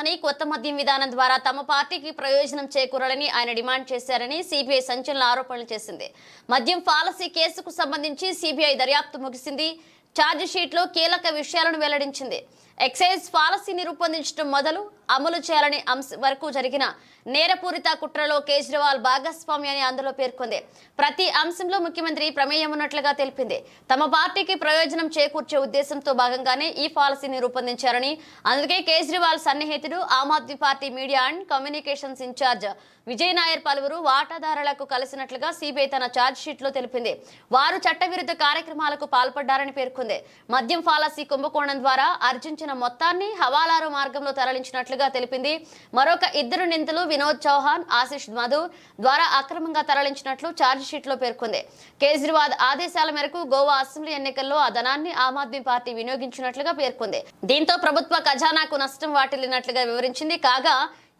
కేసులోని కొత్త మద్యం విధానం ద్వారా తమ పార్టీకి ప్రయోజనం చేకూరాలని ఆయన డిమాండ్ చేశారని సిబిఐ సంచలన ఆరోపణలు చేసింది. మద్యం పాలసీ కేసుకు సంబంధించి సిబిఐ దర్యాప్తు ముగిసింది. ఛార్జ్ షీట్లో కీలక విషయాలను వెల్లడించింది. ఎక్సైజ్ పాలసీని రూపొందించడం మొదలు అమలు చేయాలని అంశం వరకు జరిగిన నేరపూరిత కుట్రలో కేజ్రీవాల్ భాగస్వామ్యాన్ని అందులో పేర్కొంది. ప్రతి అంశంలో ముఖ్యమంత్రి ప్రమేయం ఉన్నట్లుగా తెలిపింది. తమ పార్టీకి ప్రయోజనం చేకూర్చే ఉద్దేశంతో భాగంగానే ఈ పాలసీని రూపొందించారని, అందుకే కేజ్రీవాల్ సన్నిహితుడు Aam Aadmi party media and communications in charge Vijay Nair పలువురు వాటాదారులకు కలిసినట్లుగా సిబిఐ తన ఛార్జ్ షీట్ లో తెలిపింది. వారు చట్టవిరుద్ధ కార్యక్రమాలకు పాల్పడ్డారని పేర్కొంది. మద్యం పాలసీ కుంభకోణం ద్వారా ఆర్జించిన మొత్తాన్ని హవాలారు మార్గంలో తరలించినట్లుగా తెలిపింది. మరొక ఇద్దరు నిందితులు వినోద్ చౌహాన్, ఆశిష్ మధుర్ ద్వారా అక్రమంగా తరలించినట్లు ఛార్జ్ షీట్ లో పేర్కొంది. కేజ్రీవాల్ ఆదేశాల మేరకు గోవా అసెంబ్లీ ఎన్నికల్లో ఆ ధనాన్ని ఆమ్ ఆద్మీ పార్టీ వినియోగించినట్లుగా పేర్కొంది. దీంతో ప్రభుత్వ ఖజానాకు నష్టం వాటిల్లినట్లుగా వివరించింది. కాగా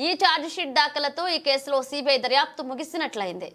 ఈ ఛార్జ్ షీట్ దాఖలతో ఈ కేసులో సిబిఐ దర్యాప్తు ముగిసినట్లయింది.